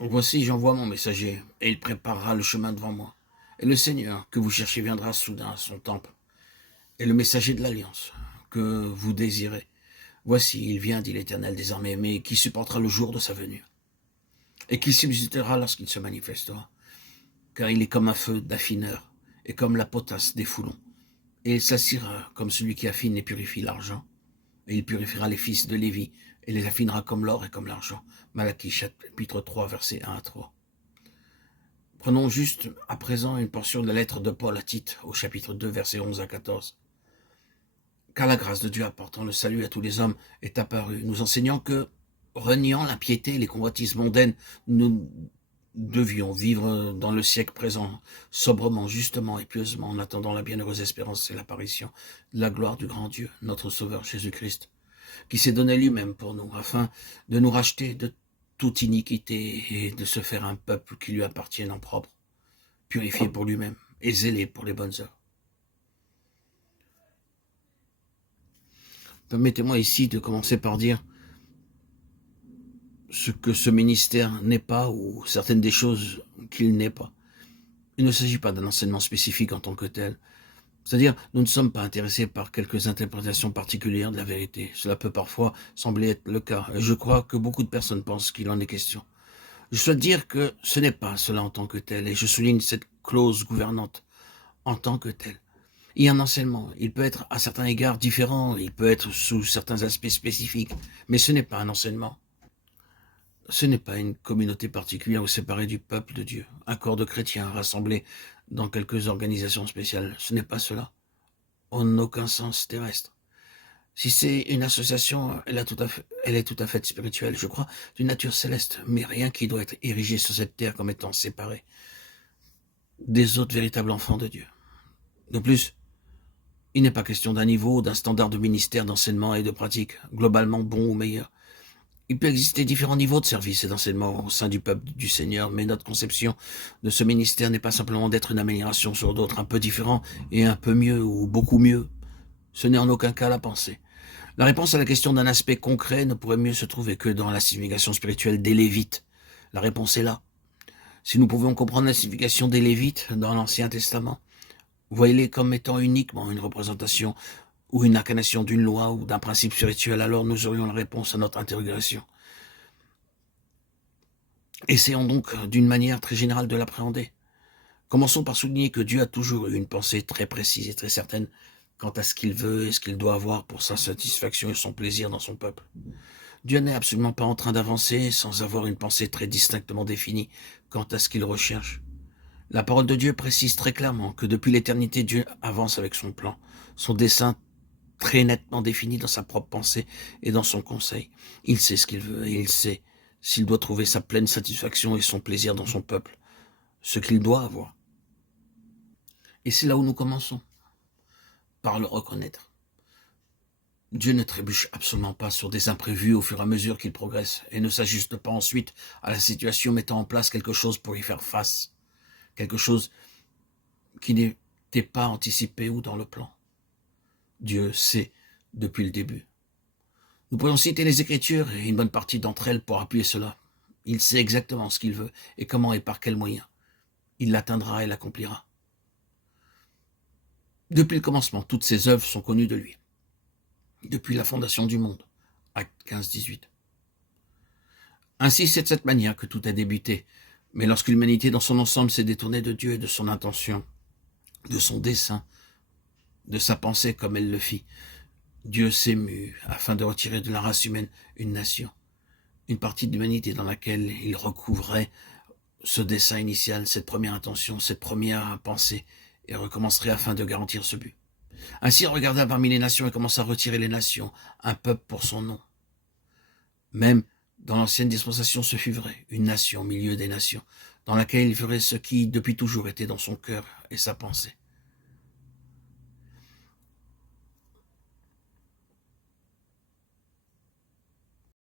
Voici, j'envoie mon messager, et il préparera le chemin devant moi. Et le Seigneur que vous cherchez viendra soudain à son temple, et le messager de l'alliance que vous désirez. Voici, il vient, dit l'Éternel des armées aimées, qui supportera le jour de sa venue, et qui subsistera lorsqu'il se manifestera. Car il est comme un feu d'affineur, et comme la potasse des foulons. Et il s'assiera comme celui qui affine et purifie l'argent. Et il purifiera les fils de Lévi, et les affinera comme l'or et comme l'argent. Malachie chapitre 3, versets 1 à 3. Prenons juste à présent une portion de la lettre de Paul à Tite, au chapitre 2, versets 11 à 14. Car la grâce de Dieu apportant le salut à tous les hommes est apparue, nous enseignant que, reniant l'impiété et les convoitises mondaines, nous devions vivre dans le siècle présent, sobrement, justement et pieusement, en attendant la bienheureuse espérance et l'apparition de la gloire du grand Dieu, notre Sauveur Jésus-Christ, qui s'est donné lui-même pour nous, afin de nous racheter de toute iniquité et de se faire un peuple qui lui appartienne en propre, purifié pour lui-même et zélé pour les bonnes œuvres. Permettez-moi ici de commencer par dire ce que ce ministère n'est pas ou certaines des choses qu'il n'est pas. Il ne s'agit pas d'un enseignement spécifique en tant que tel. C'est-à-dire, nous ne sommes pas intéressés par quelques interprétations particulières de la vérité. Cela peut parfois sembler être le cas. Et je crois que beaucoup de personnes pensent qu'il en est question. Je souhaite dire que ce n'est pas cela en tant que tel, et je souligne cette clause gouvernante en tant que tel. Il y a un enseignement, il peut être à certains égards différent, il peut être sous certains aspects spécifiques, mais ce n'est pas un enseignement. Ce n'est pas une communauté particulière ou séparée du peuple de Dieu, un corps de chrétiens rassemblés dans quelques organisations spéciales. Ce n'est pas cela, en aucun sens terrestre. Si c'est une association, elle est tout à fait spirituelle, je crois, d'une nature céleste, mais rien qui doit être érigé sur cette terre comme étant séparé des autres véritables enfants de Dieu. De plus, il n'est pas question d'un niveau, d'un standard de ministère, d'enseignement et de pratique, globalement bon ou meilleur. Il peut exister différents niveaux de service et d'enseignement au sein du peuple du Seigneur, mais notre conception de ce ministère n'est pas simplement d'être une amélioration sur d'autres, un peu différent et un peu mieux ou beaucoup mieux. Ce n'est en aucun cas la pensée. La réponse à la question d'un aspect concret ne pourrait mieux se trouver que dans la signification spirituelle des Lévites. La réponse est là. Si nous pouvions comprendre la signification des Lévites dans l'Ancien Testament, voyez-les comme étant uniquement une représentation ou une incarnation d'une loi ou d'un principe spirituel, alors nous aurions la réponse à notre interrogation. Essayons donc d'une manière très générale de l'appréhender. Commençons par souligner que Dieu a toujours eu une pensée très précise et très certaine quant à ce qu'il veut et ce qu'il doit avoir pour sa satisfaction et son plaisir dans son peuple. Dieu n'est absolument pas en train d'avancer sans avoir une pensée très distinctement définie quant à ce qu'il recherche. La parole de Dieu précise très clairement que depuis l'éternité, Dieu avance avec son plan, son dessein très nettement défini dans sa propre pensée et dans son conseil. Il sait ce qu'il veut et il sait s'il doit trouver sa pleine satisfaction et son plaisir dans son peuple, ce qu'il doit avoir. Et c'est là où nous commençons, par le reconnaître. Dieu ne trébuche absolument pas sur des imprévus au fur et à mesure qu'il progresse et ne s'ajuste pas ensuite à la situation mettant en place quelque chose pour y faire face, quelque chose qui n'était pas anticipé ou dans le plan. Dieu sait depuis le début. Nous pourrions citer les Écritures et une bonne partie d'entre elles pour appuyer cela. Il sait exactement ce qu'il veut et comment et par quels moyens. Il l'atteindra et l'accomplira. Depuis le commencement, toutes ses œuvres sont connues de lui. Depuis la fondation du monde. Acte 15-18. Ainsi, c'est de cette manière que tout a débuté. Mais lorsque l'humanité dans son ensemble s'est détournée de Dieu et de son intention, de son dessein, de sa pensée comme elle le fit, Dieu s'émut afin de retirer de la race humaine une nation, une partie de l'humanité dans laquelle il recouvrait ce dessein initial, cette première intention, cette première pensée, et recommencerait afin de garantir ce but. Ainsi, il regarda parmi les nations et commença à retirer les nations, un peuple pour son nom. Même dans l'ancienne dispensation, ce fut vrai, une nation au milieu des nations, dans laquelle il ferait ce qui, depuis toujours, était dans son cœur et sa pensée.